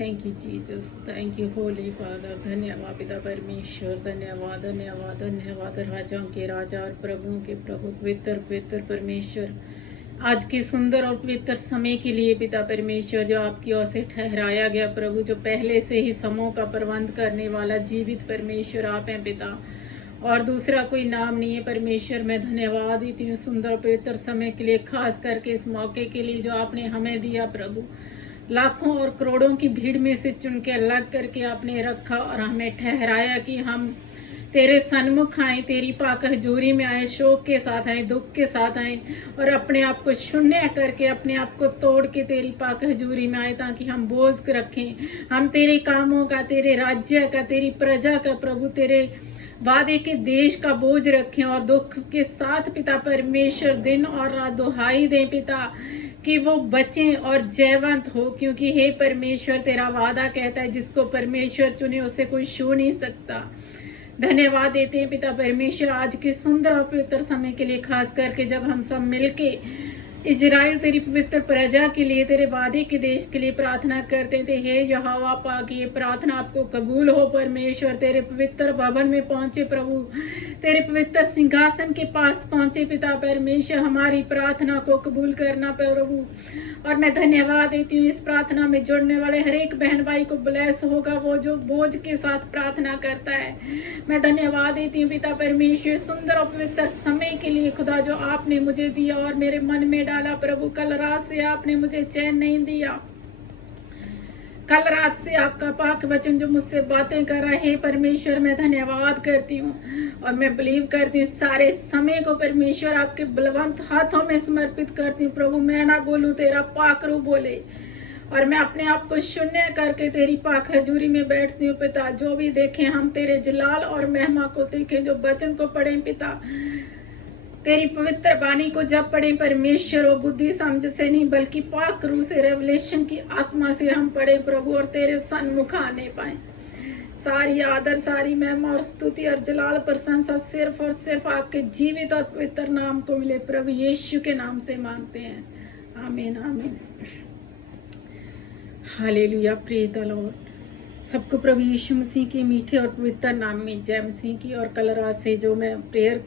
Thank you Jesus, thank you holy father. धन्यवाद पिता परमेश्वर, धन्यवाद धन्यवाद धन्यवाद राजाओं के राजा और प्रभुओं के प्रभु, पवित्र पवित्र परमेश्वर, आज के सुंदर और पवित्र समय के लिए पिता परमेश्वर जो आपकी ओर से ठहराया गया प्रभु, जो पहले से ही समों का प्रबंध करने वाला जीवित परमेश्वर आप हैं पिता, और दूसरा कोई नाम नहीं है परमेश्वर। मैं धन्यवाद देती हूँ सुंदर पवित्र समय के लिए, खास करके इस मौके के लिए जो आपने हमें दिया प्रभु। लाखों और करोड़ों की भीड़ में से चुन के अलग करके आपने रखा और हमें ठहराया कि हम तेरे सन्मुख आए, तेरी पाक हजूरी में आए, शोक के साथ आए, दुख के साथ आए, और अपने आप को शून्य करके अपने आप को तोड़ के तेरी पाक हजूरी में आए, ताकि हम बोझ रखें, हम तेरे कामों का, तेरे राज्य का, तेरी प्रजा का प्रभु, तेरे वादे के देश का बोझ रखें, और दुख के साथ पिता परमेश्वर दिन और रात दुहाई दें पिता कि वो बचें और जयवंत हो, क्योंकि हे परमेश्वर तेरा वादा कहता है जिसको परमेश्वर चुने उसे कोई छू नहीं सकता। धन्यवाद देते हैं पिता परमेश्वर आज के सुंदर और पवित्र समय के लिए, खास करके जब हम सब मिलके इजराइल तेरी पवित्र प्रजा के लिए, तेरे वादे के देश के लिए प्रार्थना करते थे। हे यहोवा पाक, ये प्रार्थना आपको कबूल हो परमेश्वर। तेरे पवित्र भवन में पहुंचे प्रभु, तेरे पवित्र सिंहासन के पास पहुंचे पिता परमेश्वर, हमारी प्रार्थना को कबूल करना प्रभु। और मैं धन्यवाद देती हूँ इस प्रार्थना में जुड़ने वाले हर एक बहन भाई को ब्लेस होगा वो जो बोझ के साथ प्रार्थना करता है। मैं धन्यवाद देती हूँ पिता परमेश्वर सुंदर और पवित्र समय के लिए खुदा, जो आपने मुझे दिया और मेरे मन में डाला प्रभु। कल रात से आपने मुझे चैन नहीं दिया, कल रात से आपका पाक वचन जो मुझसे बातें कर रहा है परमेश्वर, मैं धन्यवाद करती हूँ और मैं बिलीव करती हूँ सारे समय को परमेश्वर आपके बलवंत हाथों में समर्पित करती हूँ प्रभु। मैं ना बोलूँ, तेरा पाक रूह बोले, और मैं अपने आप को शून्य करके तेरी पाक हजूरी में बैठती हूँ पिता। जो भी देखें हम तेरे जलाल और महिमा को देखें, जो वचन को पढ़ें पिता, तेरी पवित्र वाणी को जब पढ़े परमेश्वर, वो बुद्धि समझ से नहीं बल्कि पाक रूह से, रेवलेशन की आत्मा से हम पढ़े प्रभु, और तेरे सन्मुख आने पाए। सारी आदर, सारी महिमा और स्तुति और जलाल प्रशंसा सिर्फ और सिर्फ आपके जीवित और पवित्र नाम को मिले प्रभु यीशु के नाम से मांगते हैं, आमीन आमीन। हालेलुया। Pray the Lord. सबको प्रभु यीशु मसीह के मीठे और पवित्र नाम में जय मसीह की। और कल रात से जो मैं प्रेयर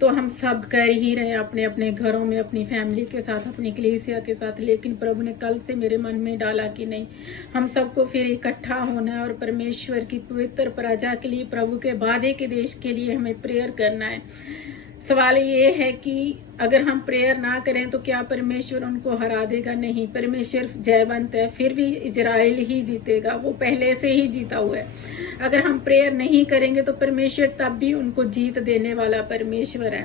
तो हम सब कर ही रहे हैं अपने अपने घरों में, अपनी फैमिली के साथ, अपनी कलीसिया के साथ, लेकिन प्रभु ने कल से मेरे मन में डाला कि नहीं, हम सबको फिर इकट्ठा होना है और परमेश्वर की पवित्र प्रजा के लिए, प्रभु के वादे के देश के लिए हमें प्रेयर करना है। सवाल ये है कि अगर हम प्रेयर ना करें तो क्या परमेश्वर उनको हरा देगा? नहीं, परमेश्वर जयवंत है, फिर भी इजराइल ही जीतेगा, वो पहले से ही जीता हुआ है। अगर हम प्रेयर नहीं करेंगे तो परमेश्वर तब भी उनको जीत देने वाला परमेश्वर है।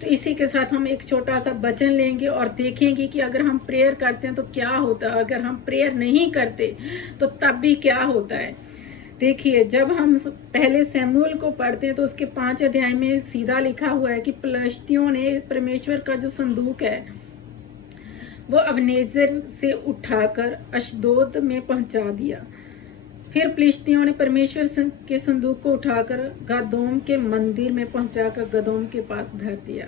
तो इसी के साथ हम एक छोटा सा वचन लेंगे और देखेंगे कि अगर हम प्रेयर करते हैं तो क्या होता है, अगर हम प्रेयर नहीं करते तो तब भी क्या होता है। देखिए, जब हम पहले शमूएल को पढ़ते हैं तो उसके 5 अध्याय में सीधा लिखा हुआ है कि फिलिस्तियों ने परमेश्वर का जो संदूक है वो अबनेज़र से उठाकर अशदोद में पहुंचा दिया। फिर फिलिस्तियों ने परमेश्वर के संदूक को उठाकर गदोम के मंदिर में पहुंचाकर गदोम के पास धर दिया।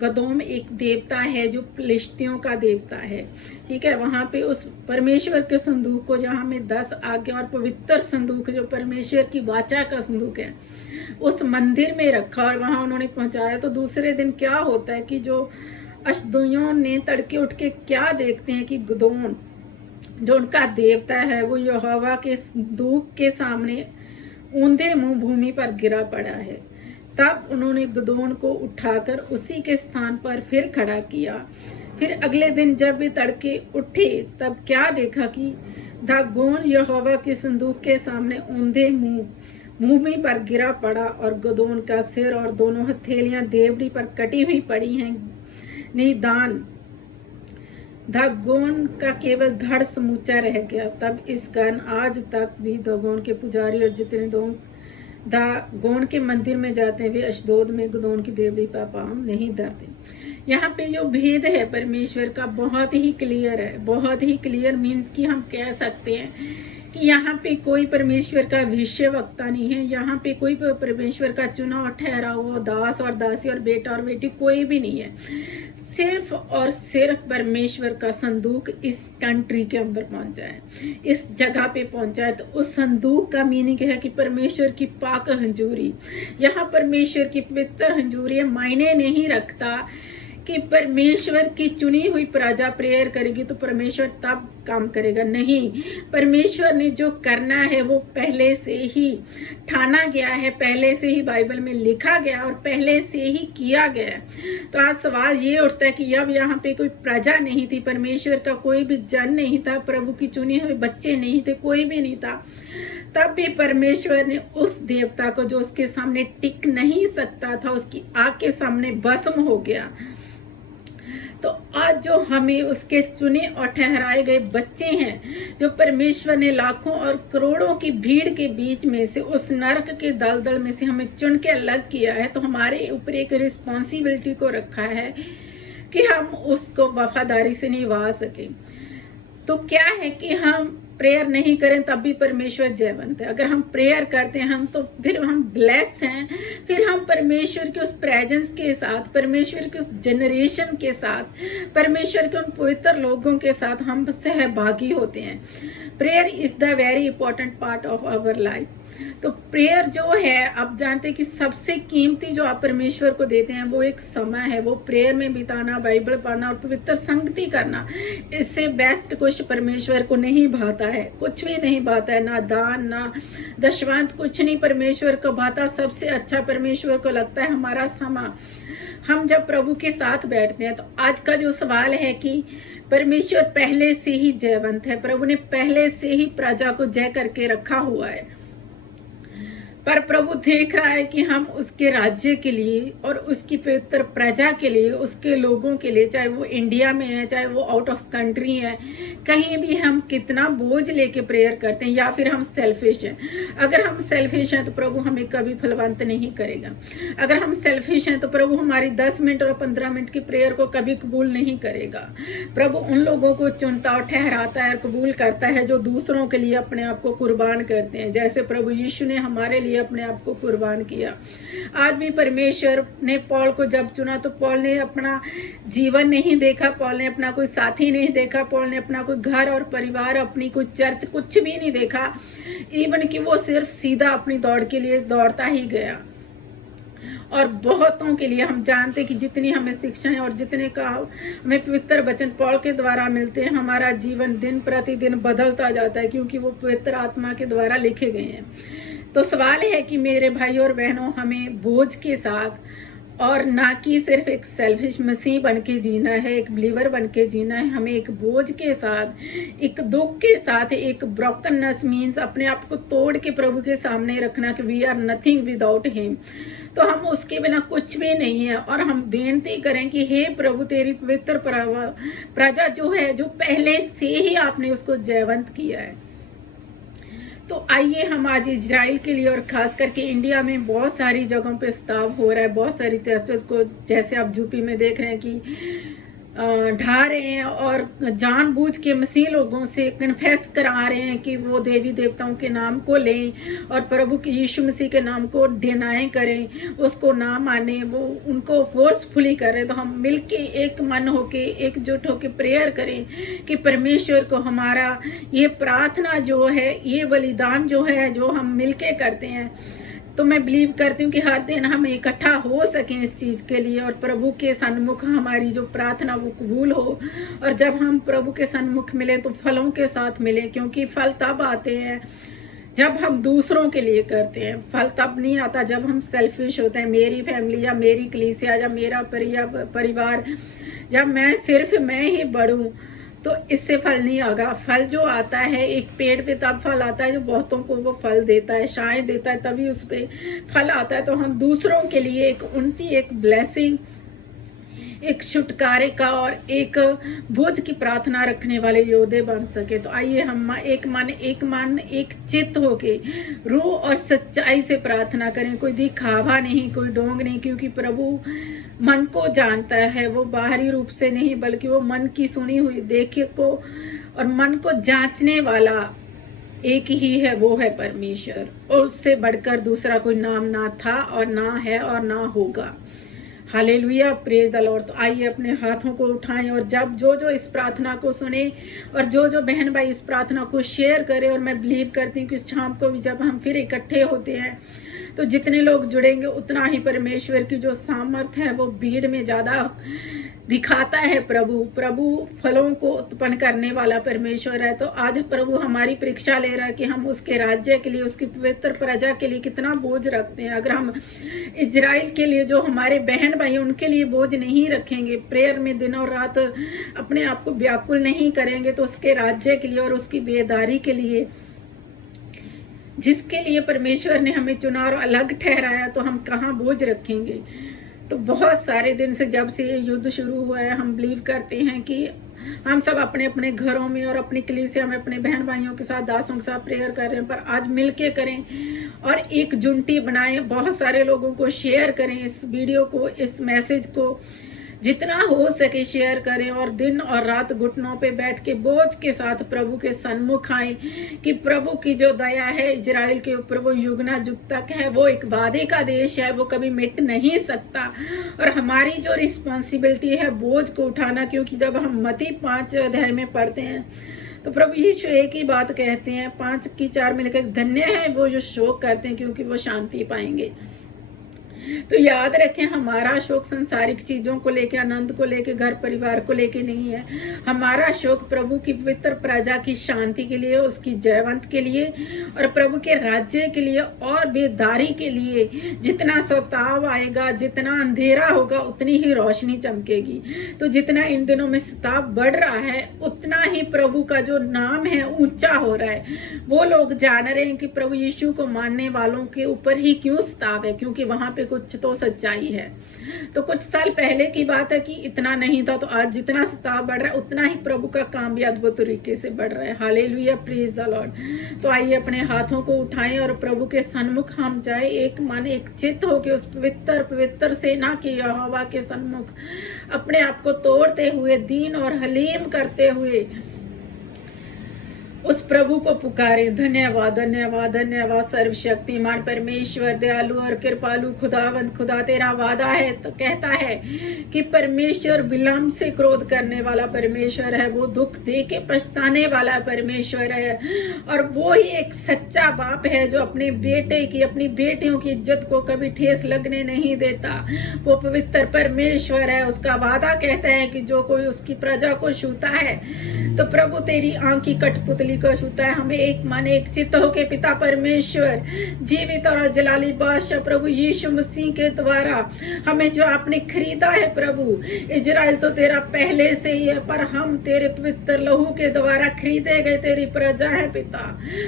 गदोम एक देवता है जो फिलिस्तियों का देवता है, ठीक है। वहाँ पे उस परमेश्वर के संदूक को, जहाँ में 10 आज्ञा और पवित्र संदूक जो परमेश्वर की वाचा का संदूक है, उस मंदिर में रखा और वहाँ उन्होंने पहुँचाया। तो दूसरे दिन क्या होता है कि जो अशदोइयों ने तड़के उठ के क्या देखते हैं कि गदोन जो उनका देवता है वो यहोवा के संदूक के सामने ऊंधे मुंह भूमि पर गिरा पड़ा है। तब उन्होंने गदोन को उठाकर उसी के स्थान पर फिर खड़ा किया। फिर अगले दिन जब वे तड़के उठे तब क्या देखा कि दागोन यहोवा के संदूक के सामने ऊंधे मुंह भूमि पर गिरा पड़ा, और गदोन का सिर और दोनों हथेलियां देवड़ी पर कटी हुई पड़ी हैं। निदान दागोन का केवल धड़ समूचा रह गया। तब इस कारण आज तक भी दागोन के पुजारी और जितने दागोन के मंदिर में जाते हैं वे अशदोद में गदोन की देवड़ी पर पाँव नहीं धरते। यहाँ पे जो भेद है परमेश्वर का बहुत ही क्लियर है, बहुत ही क्लियर। मीन्स कि हम कह सकते हैं कि यहाँ पे कोई परमेश्वर का भविष्यवक्ता नहीं है, यहाँ पे कोई परमेश्वर का चुना और ठहरा हुआ दास और दासी और बेटा और बेटी कोई भी नहीं है। सिर्फ और सिर्फ परमेश्वर का संदूक इस कंट्री के अंदर पहुंचा है, इस जगह पे पहुंचा है। तो उस संदूक का मीनिंग है कि परमेश्वर की पाक हंजूरी, यहाँ परमेश्वर की पवित्र हंजूरी है। मायने नहीं रखता कि परमेश्वर की चुनी हुई प्रजा प्रेयर करेगी तो परमेश्वर तब काम करेगा, नहीं। परमेश्वर ने जो करना है वो पहले से ही ठाना गया है, पहले से ही बाइबल में लिखा गया और पहले से ही किया गया है। तो आज सवाल ये उठता है कि अब यहाँ पे कोई प्रजा नहीं थी, परमेश्वर का कोई भी जन नहीं था, प्रभु की चुनी हुई बच्चे नहीं थे, कोई भी नहीं था, तब भी परमेश्वर ने उस देवता को जो उसके सामने टिक नहीं सकता था, उसकी आग के सामने भस्म हो गया। तो आज जो हमें उसके चुने और ठहराए गए बच्चे हैं, जो परमेश्वर ने लाखों और करोड़ों की भीड़ के बीच में से उस नरक के दलदल में से हमें चुन के अलग किया है, तो हमारे ऊपर एक रिस्पॉन्सिबिलिटी को रखा है कि हम उसको वफादारी से निभा सकें। तो क्या है कि हम प्रेयर नहीं करें तब भी परमेश्वर जयवंत है। अगर हम प्रेयर करते हैं हम तो फिर हम ब्लेस हैं, फिर हम परमेश्वर के उस प्रेजेंस के साथ, परमेश्वर के उस जनरेशन के साथ, परमेश्वर के उन पवित्र लोगों के साथ हम सहभागी होते हैं। Prayer is the very important part of our life. तो प्रेयर जो है, आप जानते हैं कि सबसे कीमती जो आप परमेश्वर को देते हैं वो एक समय है, वो प्रेयर में बिताना, बाइबल पढ़ना और पवित्र संगति करना। इससे बेस्ट कुछ परमेश्वर को नहीं भाता है, कुछ भी नहीं भाता है, ना दान ना दशवंत, कुछ नहीं परमेश्वर को भाता। सबसे अच्छा परमेश्वर को लगता है हमारा समय, हम जब प्रभु के साथ बैठते हैं। तो आज का जो सवाल है कि परमेश्वर पहले से ही जयवंत है, प्रभु ने पहले से ही प्रजा को जय करके रखा हुआ है, पर प्रभु देख रहा है कि हम उसके राज्य के लिए और उसकी पवित्र प्रजा के लिए, उसके लोगों के लिए, चाहे वो इंडिया में है, चाहे वो आउट ऑफ कंट्री है, कहीं भी हम कितना बोझ लेके प्रेयर करते हैं या फिर हम सेल्फिश हैं। अगर हम सेल्फिश हैं तो प्रभु हमें कभी फलवंत नहीं करेगा। अगर हम सेल्फिश हैं तो प्रभु हमारी 10 मिनट और 15 मिनट की प्रेयर को कभी कबूल नहीं करेगा। प्रभु उन लोगों को चुनता और ठहराता है और कबूल करता है जो दूसरों के लिए अपने आप को कुर्बान करते हैं, जैसे प्रभु यीशु ने हमारे लिए अपने आप को कुर्बान किया। आज भी परमेश्वर ने पौल को जब चुना तो पौल ने अपना जीवन नहीं देखा, पौल ने अपना कोई साथी नहीं देखा, पौल ने अपना कोई घर और परिवार, अपनी कोई चर्च, कुछ भी नहीं देखा। इवन कि वो सिर्फ सीधा अपनी दौड़ के लिए दौड़ता ही गया। और बहुतों के लिए हम जानते हैं कि जितनी हमें शिक्षाएं और जितने का हमें पवित्र वचन पौल के द्वारा मिलते हैं, हमारा जीवन दिन प्रतिदिन बदलता जाता है, क्योंकि वो पवित्र आत्मा के द्वारा लिखे गए हैं। तो सवाल है कि मेरे भाई और बहनों, हमें बोझ के साथ और ना कि सिर्फ एक सेल्फिश मसीह बन के जीना है, एक बिलीवर बन के जीना है। हमें एक बोझ के साथ, एक दुख के साथ, एक ब्रोकननेस मीन्स अपने आप को तोड़ के प्रभु के सामने रखना कि we are nothing without him, तो हम उसके बिना कुछ भी नहीं है। और हम बेनती करें कि हे प्रभु, तेरी पवित्र प्रजा जो है, जो पहले से ही आपने उसको जयवंत किया है। तो आइए हम आज इजराइल के लिए और ख़ास करके इंडिया में बहुत सारी जगहों पे स्ताव हो रहा है, बहुत सारी चर्चेस को, जैसे आप यूपी में देख रहे हैं कि ढा रहे हैं और जानबूझ के मसीह लोगों से कन्फेस करा रहे हैं कि वो देवी देवताओं के नाम को लें और प्रभु के यीशु मसीह के नाम को डिनाई करें, उसको ना माने, वो उनको फोर्सफुली करें। तो हम मिलके एक मन होके, एकजुट होके प्रेयर करें कि परमेश्वर को हमारा ये प्रार्थना जो है, ये बलिदान जो है, जो हम मिलके करते हैं, तो मैं बिलीव करती हूँ कि हर दिन हम इकट्ठा हो सकें इस चीज़ के लिए और प्रभु के सन्मुख हमारी जो प्रार्थना वो कबूल हो। और जब हम प्रभु के सन्मुख मिले तो फलों के साथ मिले, क्योंकि फल तब आते हैं जब हम दूसरों के लिए करते हैं। फल तब नहीं आता जब हम सेल्फिश होते हैं, मेरी फैमिली या मेरी कलीसिया या मेरा परिवार, जब मैं ही बढ़ूँ तो इससे फल नहीं आएगा। फल जो आता है, एक पेड़ पे तब फल आता है जो बहुतों को वो फल देता है, छाएं देता है, तभी उस पे फल आता है। तो हम दूसरों के लिए एक ब्लेसिंग, एक छुटकारे का और एक बोझ की प्रार्थना रखने वाले योद्धे बन सके। तो आइए हम एक मन एक चित्त होके रूह और सच्चाई से प्रार्थना करें, कोई दिखावा नहीं, कोई ढोंग नहीं, क्योंकि प्रभु मन को जानता है। वो बाहरी रूप से नहीं, बल्कि वो मन की सुनी हुई देखे को और मन को जांचने वाला एक ही है, वो है परमेश्वर। और उससे बढ़कर दूसरा कोई नाम ना था और ना है और ना होगा। Hallelujah, praise the Lord. तो आइए अपने हाथों को उठाएं और जब जो जो इस प्रार्थना को सुने और जो जो बहन भाई इस प्रार्थना को शेयर करें, और मैं बिलीव करती हूँ कि इस शाम को भी जब हम फिर इकट्ठे होते हैं तो जितने लोग जुड़ेंगे उतना ही परमेश्वर की जो सामर्थ है वो भीड़ में ज़्यादा दिखाता है। प्रभु फलों को उत्पन्न करने वाला परमेश्वर है। तो आज प्रभु हमारी परीक्षा ले रहा है कि हम उसके राज्य के लिए, उसकी पवित्र प्रजा के लिए कितना बोझ रखते हैं। अगर हम इजराइल के लिए, जो हमारे बहन भाई उनके लिए बोझ नहीं रखेंगे, प्रेयर में दिन और रात अपने आप को व्याकुल नहीं करेंगे, तो उसके राज्य के लिए और उसकी बेदारी के लिए जिसके लिए परमेश्वर ने हमें चुना और अलग ठहराया, तो हम कहाँ बोझ रखेंगे। तो बहुत सारे दिन से जब से ये युद्ध शुरू हुआ है, हम बिलीव करते हैं कि हम सब अपने अपने घरों में और अपनी कलीसिया में अपने बहन भाइयों के साथ, दासों के साथ प्रेयर कर रहे हैं, पर आज मिलके करें और एक जुंटी बनाएं। बहुत सारे लोगों को शेयर करें इस वीडियो को, इस मैसेज को जितना हो सके शेयर करें, और दिन और रात घुटनों पे बैठ के बोझ के साथ प्रभु के सन्मुख आए कि प्रभु की जो दया है इजराइल के ऊपर वो युगना युग तक है। वो एक वादे का देश है, वो कभी मिट नहीं सकता। और हमारी जो रिस्पॉन्सिबिलिटी है बोझ को उठाना, क्योंकि जब हम मत्ती 5 अध्याय में पढ़ते हैं तो प्रभु यीशु एक ही बात कहते हैं, 5 की 4 में लिखा, धन्य है वो जो शोक करते हैं क्योंकि वो शांति पाएंगे। तो याद रखें, हमारा शोक संसारिक चीजों को लेके, आनंद को लेके, घर परिवार को लेके नहीं है। हमारा शोक प्रभु की पवित्र प्रजा की शांति के लिए, उसकी जयवंत के लिए और प्रभु के राज्य के लिए और बेदारी के लिए। जितना सताव आएगा, जितना अंधेरा होगा, उतनी ही रोशनी चमकेगी। तो जितना इन दिनों में सताव बढ़ रहा है, उतना ही प्रभु का जो नाम है ऊंचा हो रहा है। वो लोग जान रहे हैं कि प्रभु यीशु को मानने वालों के ऊपर ही क्यों सताव है, क्योंकि वहां पे कुछ तो सच्चाई है। तो कुछ साल पहले की बात है कि इतना नहीं था, तो आज जितना सताव बढ़ रहा है उतना ही प्रभु का काम भी अद्भुत तरीके से बढ़ रहा है। Hallelujah, praise the Lord. तो आइए अपने हाथों को उठाएं और प्रभु के सन्मुख हम जाए, एक मन एक चित्त होके उस पवित्र पवित्र सेना के यहोवा के सन्मुख अपने आप को तोड़ते हुए, दीन और हलीम करते हुए उस प्रभु को पुकारे। धन्यवाद धन्यवाद धन्यवाद सर्वशक्तिमान परमेश्वर, दयालु और कृपालु खुदावंत खुदा, तेरा वादा है तो कहता है कि परमेश्वर विलंब से क्रोध करने वाला परमेश्वर है, वो दुख दे के पछताने वाला परमेश्वर है। और वो ही एक सच्चा बाप है जो अपने बेटे की, अपनी बेटियों की इज्जत को कभी ठेस लगने नहीं देता। वो पवित्र परमेश्वर है। उसका वादा कहता है कि जो कोई उसकी प्रजा को छूता है तो प्रभु तेरी आंख की कठपुतली को छूता है। हमें एक मन एक चित्त होके पिता परमेश्वर, जीवित और जलाली बादशाह प्रभु यीशु मसीह के द्वारा हमें जो आपने खरीदा है प्रभु, इजराइल तो तेरा पहले से ही है, पर हम तेरे पवित्र लहू के द्वारा खरीदे गए तेरी प्रजा है पिता।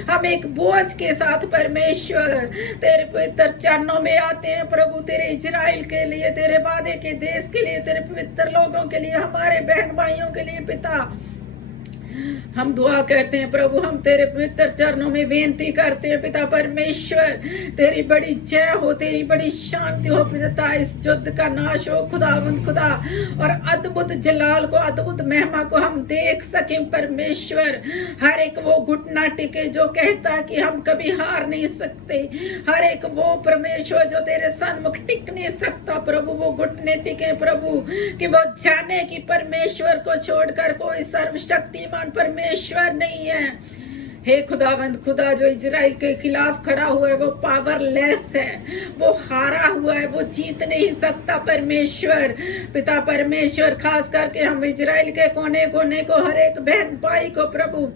हम एक बोझ के साथ परमेश्वर तेरे पवित्र चरणों में आते हैं प्रभु, तेरे इजराइल के लिए, तेरे वादे के देश के लिए, तेरे पवित्र लोगों के लिए, हमारे बहन भाइयों के लिए पिता हम दुआ करते हैं प्रभु। हम तेरे पवित्र चरणों में बेनती करते हैं पिता परमेश्वर, तेरी बड़ी जय हो, तेरी बड़ी शांति हो पिता। इस युद्ध का नाश हो खुदावंद खुदा, और अद्भुत जलाल को, अद्भुत महिमा को हम देख सकें परमेश्वर। हर एक वो घुटना टिके जो कहता कि हम कभी हार नहीं सकते। हर एक वो परमेश्वर जो तेरे सन्मुख टिक नहीं सकता प्रभु, वो घुटने टिके प्रभु, कि वो जाने कि परमेश्वर को छोड़कर कोई सर्वशक्तिमान परमेश्वर नहीं है। हे खुदावंद खुदा, जो इजराइल के खिलाफ खड़ा हुआ है वो पावरलेस है, वो हारा हुआ है, वो जीत नहीं सकता परमेश्वर पिता परमेश्वर। खास करके हम इजराइल के कोने कोने को, हर एक बहन भाई को प्रभु,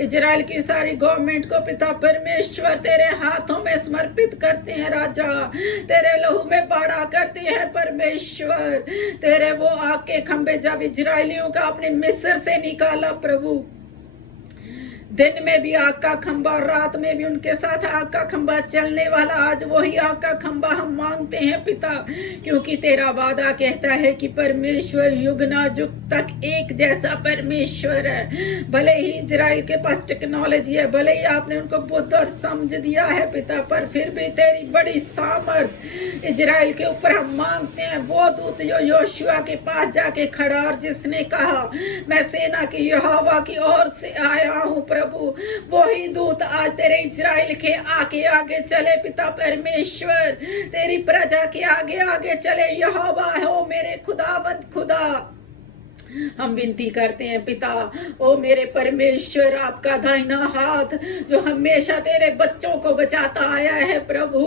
इजराइल की सारी गवर्नमेंट को पिता परमेश्वर तेरे हाथों में समर्पित करते हैं राजा। तेरे लहू में बाड़ा करते हैं परमेश्वर। तेरे वो आग के खंभे जब इजराइलियों का अपने मिस्र से निकाला प्रभु, दिन में भी आग का खंबा और रात में भी उनके साथ आग का खंबा चलने वाला, आज वही आग का खंबा हम मांगते हैं पिता, क्योंकि तेरा वादा कहता है कि परमेश्वर युग ना युग तक एक जैसा परमेश्वर है। भले ही इजराइल के पास टेक्नोलॉजी है, भले ही आपने उनको बुद्ध और समझ दिया है पिता, पर फिर भी तेरी बड़ी सामर्थ इजराइल के ऊपर हम मांगते हैं। वो दूत जो योशुआ के पास जाके खड़ा और जिसने कहा मैं सेना की यहोवा की ओर से आया हूँ प्रभु, प्रभु। वही दूत आज तेरे इजराइल के आगे आगे चले पिता परमेश्वर, तेरी प्रजा के आगे आगे चले। यहोवा हो मेरे खुदावंद खुदा, हम विनती करते हैं पिता, ओ मेरे परमेश्वर, आपका दाहिना हाथ जो हमेशा तेरे बच्चों को बचाता आया है प्रभु,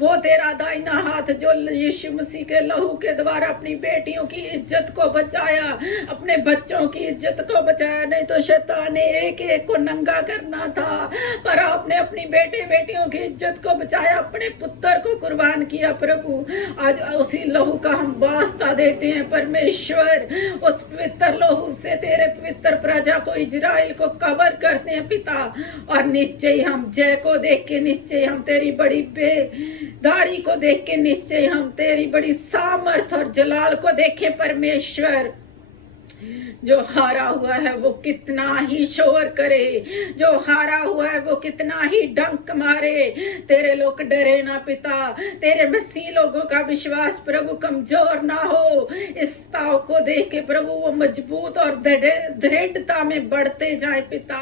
वो तेरा दाहिना हाथ जो यीशु मसीह के लहू के द्वारा अपनी बेटियों की इज्जत को बचाया, अपने बच्चों की इज्जत को बचाया। नहीं तो शैतान ने एक एक को नंगा करना था, पर आपने अपनी बेटे बेटियों की इज्जत को बचाया, अपने पुत्र को कुर्बान किया प्रभु। आज उसी लहू का हम वास्ता देते हैं परमेश्वर, उस पवित्र लहू से तेरे पवित्र प्रजा को इजराइल को कवर करते हैं पिता। और निश्चय हम जय को देख के, निश्चय हम तेरी बड़ी बेदारी को देख के, निश्चय हम तेरी बड़ी सामर्थ और जलाल को देखें परमेश्वर। जो हारा हुआ है वो कितना ही शोर करे, जो हारा हुआ है वो कितना ही डंक मारे, तेरे लोग डरे ना पिता, तेरे मसीह लोगों का विश्वास प्रभु कमजोर ना हो। इस ताव को देख के प्रभु वो मजबूत और दृढ़ता में बढ़ते जाए पिता।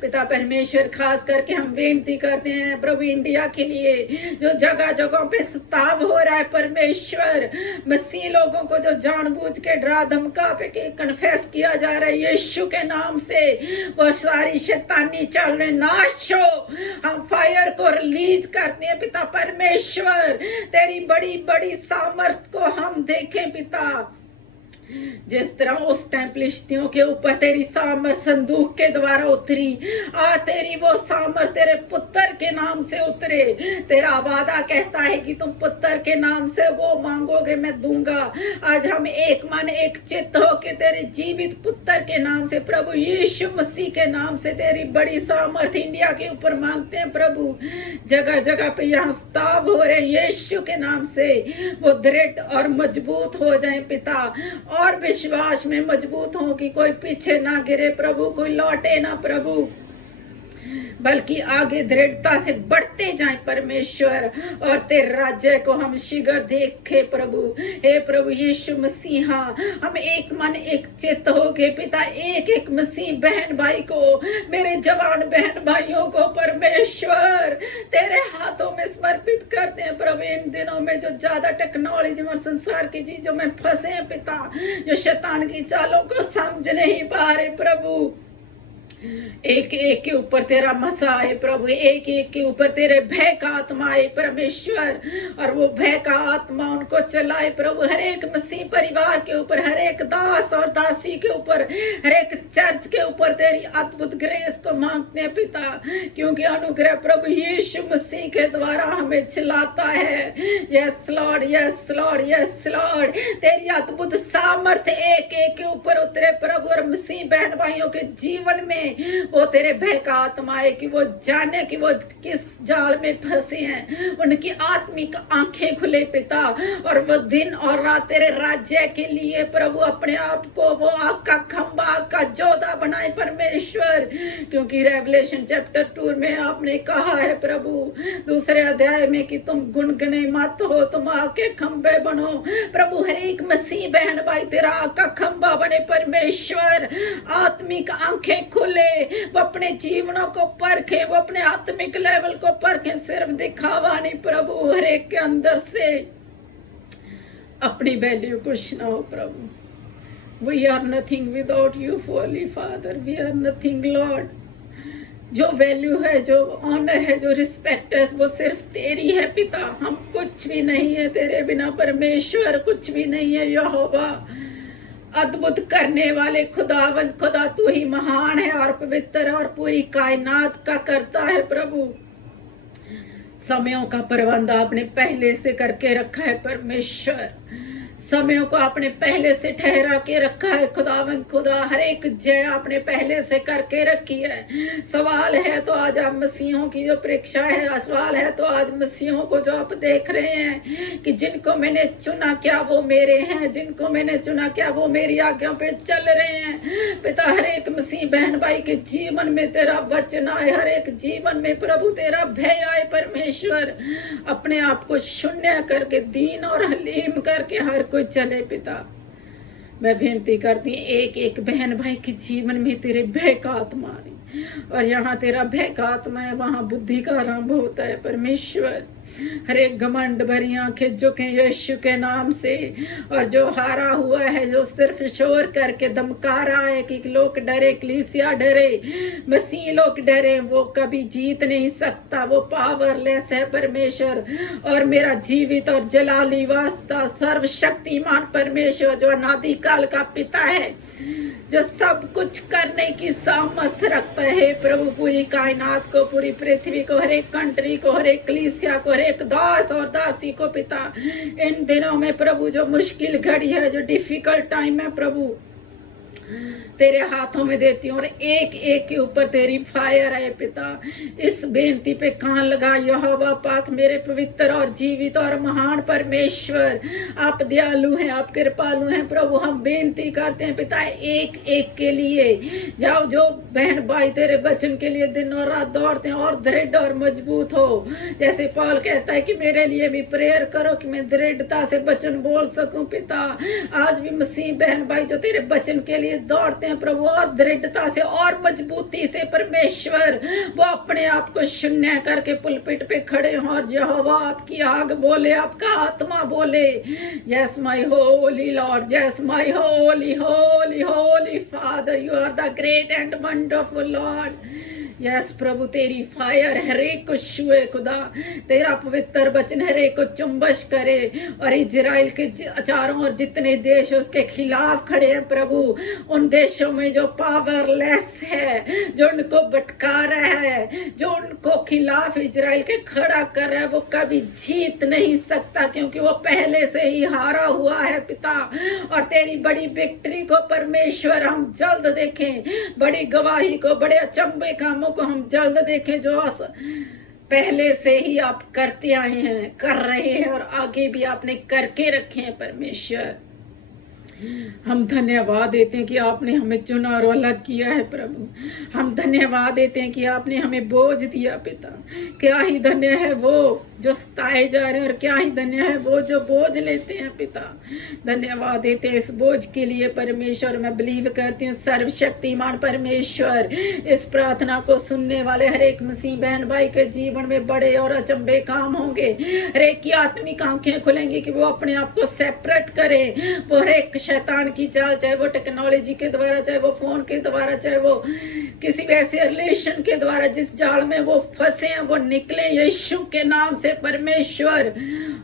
पिता परमेश्वर, खास करके हम बेनती करते हैं प्रभु इंडिया के लिए, जो जगह जगह पे सताव हो रहा है परमेश्वर, मसीह लोगों को जो जानबूझ के डरा धमका पे कन्फेस किया जा रहा है यीशु के नाम से, वो सारी शैतानी चालें नाश हो। हम फायर को रिलीज करते हैं पिता परमेश्वर, तेरी बड़ी बड़ी सामर्थ को हम देखें पिता। जिस तरह उस टाइम फिलिस्तियों के ऊपर तेरी सामर संदूक के द्वारा उतरी, आ तेरी वो सामर तेरे पुत्र के नाम से उतरे। तेरा वादा कहता है कि तुम पुत्र के नाम से वो मांगोगे मैं दूंगा। आज हम एक मन एक चित्त हो के तेरे जीवित पुत्र के नाम से प्रभु यीशु मसीह के नाम से तेरी बड़ी सामर्थ इंडिया के ऊपर मांगते हैं प्रभु। जगह जगह पे यहाँ स्ताव हो रहे यीशु के नाम से, वो दृढ़ और मजबूत हो जाए पिता, और विश्वास में मजबूत हो कि कोई पीछे ना गिरे प्रभु, कोई लौटे ना प्रभु, बल्कि आगे दृढ़ता से बढ़ते जाएं परमेश्वर, और तेरे राज्य को हम शीघ्र देखे प्रभु। हे प्रभु यीशु मसीहा, हम एक मन एक चित्त हो के पिता, एक एक मसीह बहन भाई को, मेरे जवान बहन भाइयों को परमेश्वर तेरे हाथों में समर्पित करते हैं प्रभु। इन दिनों में जो ज्यादा टेक्नोलॉजी और संसार की चीजों में फंसे हैं पिता, जो शैतान की चालों को समझ नहीं पा रहे प्रभु, एक एक के ऊपर तेरा मसा आए प्रभु, एक एक के ऊपर तेरे भय का आत्मा आए परमेश्वर, और वो भय का आत्मा उनको चलाए प्रभु। हर एक मसीह परिवार के ऊपर, हर एक दास और दासी के ऊपर, हर एक चर्च के ऊपर तेरी अद्भुत ग्रेस को मांगते हैं पिता, क्योंकि अनुग्रह प्रभु यीशु मसीह के द्वारा हमें चलाता है। Yes Lord, yes Lord, yes Lord, तेरी अद्भुत सामर्थ एक एक के ऊपर उतरे प्रभु, और मसीह बहन भाइयों के जीवन में वो तेरे भय का आत्मा है कि वो जाने कि वो किस जाल में फंसे हैं, उनकी आत्मिक आंखें खुले पिता, और वो दिन और रात तेरे राज्य के लिए प्रभु अपने आप को वो आग का खंबा, आग का जोधा बनाए परमेश्वर। क्योंकि रेवलेशन चैप्टर 2 में आपने कहा है प्रभु दूसरे अध्याय में कि तुम गुनगुने मत हो, तुम आग के खंबे बनो प्रभु। हर एक मसीह बहन भाई तेरा आग का खंबा बने परमेश्वर, आत्मिक आंखें खुले, वो अपने जीवनों को परखे, वो अपने आत्मिक लेवल को परखे, सिर्फ दिखावा नहीं प्रभु, हर एक के अंदर से अपनी वैल्यू कुछ ना हो प्रभु। We are nothing without you holy father, we are nothing lord. जो वैल्यू है, जो ऑनर है, जो रिस्पेक्ट है, वो सिर्फ तेरी है पिता। हम कुछ भी नहीं है तेरे बिना परमेश्वर, कुछ भी नहीं है यहोवा। अद्भुत करने वाले खुदावंद खुदा तू ही महान है और पवित्र और पूरी कायनात का करता है प्रभु। समयों का प्रबंध आपने पहले से करके रखा है परमेश्वर, समयों को आपने पहले से ठहरा के रखा है खुदावंद खुदा, हर एक जय आपने पहले से करके रखी है। सवाल है तो आज आप मसीहों की जो परीक्षा है, सवाल है तो आज मसीहों को जो आप देख रहे हैं कि जिनको मैंने चुना क्या वो मेरे हैं, जिनको मैंने चुना क्या वो मेरी आज्ञाओं पे चल रहे हैं पिता। हर एक मसीह बहन भाई के जीवन में तेरा वचन आए, हर एक जीवन में प्रभु तेरा भय आए परमेश्वर। अपने आप को शून्य करके, दीन और हलीम करके हर कोई चले पिता। मैं विनती करती एक एक बहन भाई के जीवन में तेरे भय का आत्मा आए, और यहाँ तेरा भय का आत्मा है, वहाँ बुद्धि का आरंभ होता है परमेश्वर। हर एक घमंड भरी आंखें झुके यीशु के नाम से, और जो हारा हुआ है, जो सिर्फ शोर करके धमका रहा है कि लोग डरे, कलीसिया डरे, मसीह लोग डरे, वो कभी जीत नहीं सकता, वो पावरलेस है परमेश्वर। और मेरा जीवित और जलाली वास्ता सर्वशक्तिमान परमेश्वर, जो अनादि काल का पिता है, जो सब कुछ करने की सामर्थ्य रखता है प्रभु, पूरी कायनात को, पूरी पृथ्वी को, हर एक कंट्री को, हर एक कलीसिया को, हर एक दास और दासी को पिता, इन दिनों में प्रभु जो मुश्किल घड़ी है, जो डिफिकल्ट टाइम है प्रभु, तेरे हाथों में देती हूँ, और एक एक के ऊपर तेरी फायर है पिता। इस बेनती पे कान लगा यहोवा पाक, मेरे पवित्र और जीवित और महान परमेश्वर, आप दयालु हैं, आप कृपालु हैं प्रभु। हम बेनती करते हैं पिता, एक एक के लिए जाओ, जो बहन भाई तेरे वचन के लिए दिन और रात दौड़ते हैं, और दृढ़ और मजबूत हो। जैसे पौल कहता है कि मेरे लिए भी प्रेयर करो कि मैं दृढ़ता से वचन बोल सकूं पिता। आज भी मसीह बहन भाई जो तेरे वचन के लिए दौड़ते हैं प्रभु, और दृढ़ता से और मजबूती से परमेश्वर, वो अपने आप को शून्य करके पुलपिट पे खड़े हों, और यहोवा आपकी आग बोले, आपका आत्मा बोले, yes my holy lord, yes my holy holy holy father, you are the great and wonderful lord. Yes प्रभु, तेरी फायर हर एक को छुए खुदा, तेरा पवित्र वचन हर एक को चुंबश करे, और इजराइल के चारों और जितने देश उसके खिलाफ खड़े हैं प्रभु, उन देशों में जो पावरलेस है, जो उनको भटका रहा है, जो उनको खिलाफ इजराइल के खड़ा कर रहा है, वो कभी जीत नहीं सकता, क्योंकि वो पहले से ही हारा हुआ है पिता। और तेरी बड़ी विक्ट्री को परमेश्वर हम जल्द देखें, बड़ी गवाही को, बड़े अचंभे कामों को हम जल्द देखें, जो पहले से ही आप करते आए हैं, कर रहे हैं, और आगे भी आपने करके रखे हैं परमेश्वर। हम धन्यवाद देते हैं कि आपने हमें चुना और अलग किया है प्रभु। हम धन्यवाद देते हैं कि आपने हमें बोझ दिया पिता। क्या ही धन्य है वो जो सताए जा रहे हैं, और क्या ही धन्य है वो जो बोझ लेते हैं पिता। धन्यवाद देते हैं इस बोझ के लिए परमेश्वर। मैं बिलीव करती हूँ सर्वशक्तिमान परमेश्वर इस प्रार्थना को सुनने वाले हर एक मसीह बहन भाई के जीवन में बड़े और अचंभे काम होंगे। हर एक की आत्मिक आंखें खुलेंगी कि वो अपने आप को सेपरेट करे। वो हर एक शैतान की चाल, चाहे वो टेक्नोलॉजी के द्वारा, चाहे वो फोन के द्वारा, चाहे वो किसी वैसे रिलेशन के द्वारा, जिस जाल में वो फंसे हैं, वो निकले यीशु के नाम से परमेश्वर।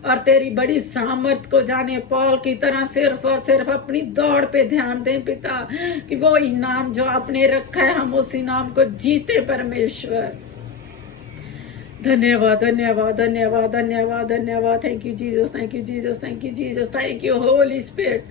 और तेरी बड़ी सामर्थ को जाने पौल की तरह सिर्फ और सिर्फ अपनी दौड़ पे ध्यान दें पिता, कि वो इनाम जो आपने रखा है हम उस इनाम को जीते परमेश्वर। धन्यवाद धन्यवाद धन्यवाद धन्यवाद धन्यवाद। Thank you Jesus, thank you Jesus, thank you Jesus, thank you Holi spirit,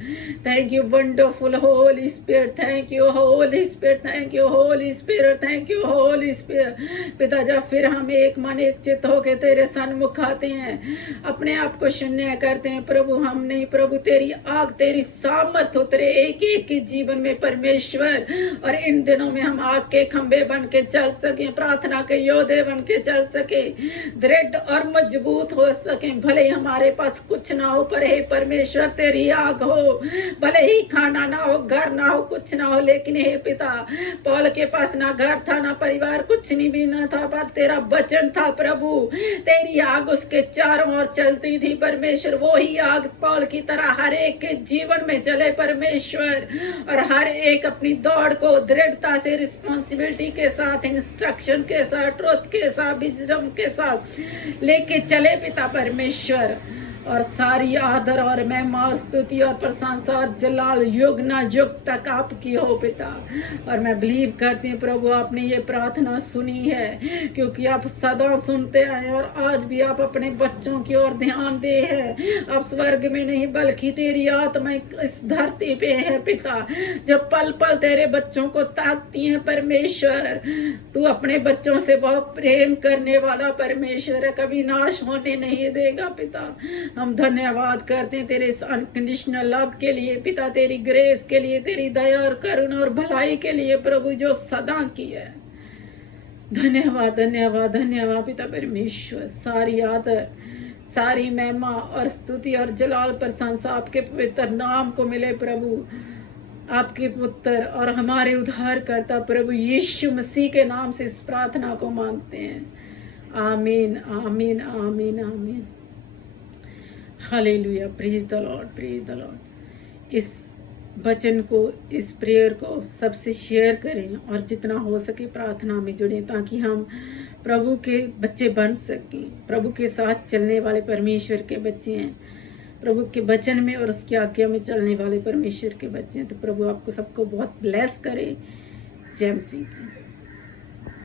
thank you wonderful Holi spirit, thank you Holi spirit, thank you Holi spirit, thank you Holi spirit. पिता जब फिर हम एक मन एक चित्त होके तेरे सन्मुख आते हैं, अपने आप को शून्य करते हैं प्रभु, हम नहीं प्रभु, तेरी आग, तेरी सामर्थ उतरे एक एक के जीवन में परमेश्वर। और इन दिनों में हम आग के खंभे बन के चल सके, प्रार्थना के योद्धे बन के चल सके, दृढ़ और मजबूत हो सके। भले ही हमारे पास कुछ ना हो, पर हे परमेश्वर तेरी आग हो। भले ही खाना ना हो, घर ना हो, कुछ ना हो, लेकिन हे पिता, पौल के पास ना घर था, ना परिवार, कुछ नहीं भी ना था, पर तेरा वचन था प्रभु। तेरी आग उसके चारों ओर चलती थी परमेश्वर। वो ही आग पौल की तरह हर एक के जीवन में चले परमेश्वर, और हर एक अपनी दौड़ को दृढ़ता से, रिस्पॉन्सिबिलिटी के साथ, इंस्ट्रक्शन के साथ, ट्रुथ के साथ, विजडम के साथ लेके चले पिता परमेश्वर। और सारी आदर और महिमा और स्तुति और प्रशंसा और जलाल युग ना युग तक आपकी हो पिता। और मैं बिलीव करती हूँ प्रभु, आपने ये प्रार्थना सुनी है, क्योंकि आप सदा सुनते आए, और आज भी आप अपने बच्चों की ओर ध्यान दे हैं। आप स्वर्ग में नहीं, बल्कि तेरी आत्मा इस धरती पे है पिता, जो पल पल तेरे बच्चों को ताकती हैं परमेश्वर। तू अपने बच्चों से बहुत प्रेम करने वाला परमेश्वर है, कभी नाश होने नहीं देगा पिता। हम धन्यवाद करते हैं तेरे इस अनकंडीशनल लव के लिए पिता, तेरी ग्रेस के लिए, तेरी दया और करुणा और भलाई के लिए प्रभु, जो सदा की है। धन्यवाद धन्यवाद धन्यवाद पिता परमेश्वर। सारी आदर, सारी महिमा और स्तुति और जलाल प्रशंसा आपके पवित्र नाम को मिले प्रभु। आपके पुत्र और हमारे उद्धारकर्ता प्रभु यीशु मसीह के नाम से इस प्रार्थना को मांगते हैं। आमीन आमीन आमीन आमीन। Hallelujah, praise the Lord, praise the Lord. इस वचन को, इस प्रेयर को सबसे शेयर करें और जितना हो सके प्रार्थना में जुड़ें, ताकि हम प्रभु के बच्चे बन सकें। प्रभु के साथ चलने वाले परमेश्वर के बच्चे हैं, प्रभु के वचन में और उसकी आज्ञा में चलने वाले परमेश्वर के बच्चे हैं। तो प्रभु आपको सबको बहुत ब्लेस करे। जय मसीह की।